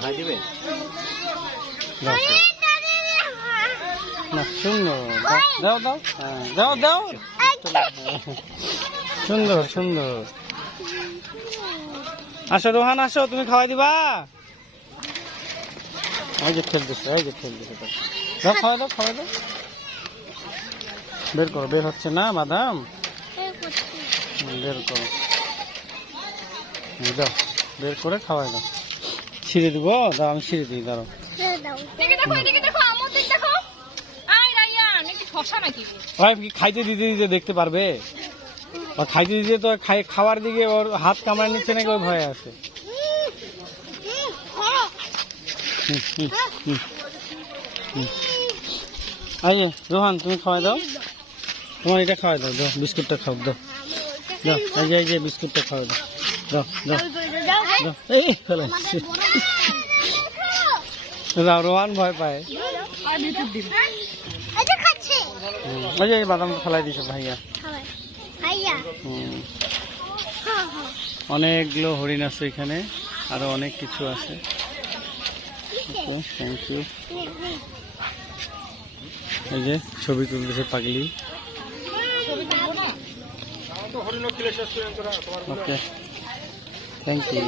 খাই দিবে না সুন্দর, দাও দাও, দাও দাও, সুন্দর সুন্দর। আসো রোহান, আসো, তুমি খাওয়াই দিবা। ওই যে খেলতেছে, ওই যে খেলতেছে, দাও খাওয়াই দাও, খাওয়াই দাও। বের করো, বের হচ্ছে না বাদাম, বের করো, দাও বের করে খাওয়াই দাও। ছিঁড়ে দিব, দাও আমি ছিঁড়ে দিই, দাঁড়াও। ভাই কি খাইতে দিতে দিতে দেখতে পারবে? খাইতে দিতে তো খাওয়ার দিকে ওর হাত কামড়ে নিচ্ছে নাকি, ওই ভয়ে আছে। এই যে রোহান, তুমি খাওয়াই দাও, তোমার এটা খাওয়াই দাও, দাও বিস্কুটটা খাও, দাও দাও, এই যে বিস্কুটটা খাওয়াই দাও, দাও দাও দাও। এই ফেলাইছে, দাও, রোহান ভয় পায়। ওই যে বাদাম ফেলাই দিছো ভাইয়া। অনেকগুলো হরিণ আছে এখানে, আরো অনেক কিছু আছে। Thank you. এই যে ছবি তুলতেছে পাগলি। Okay, thank you.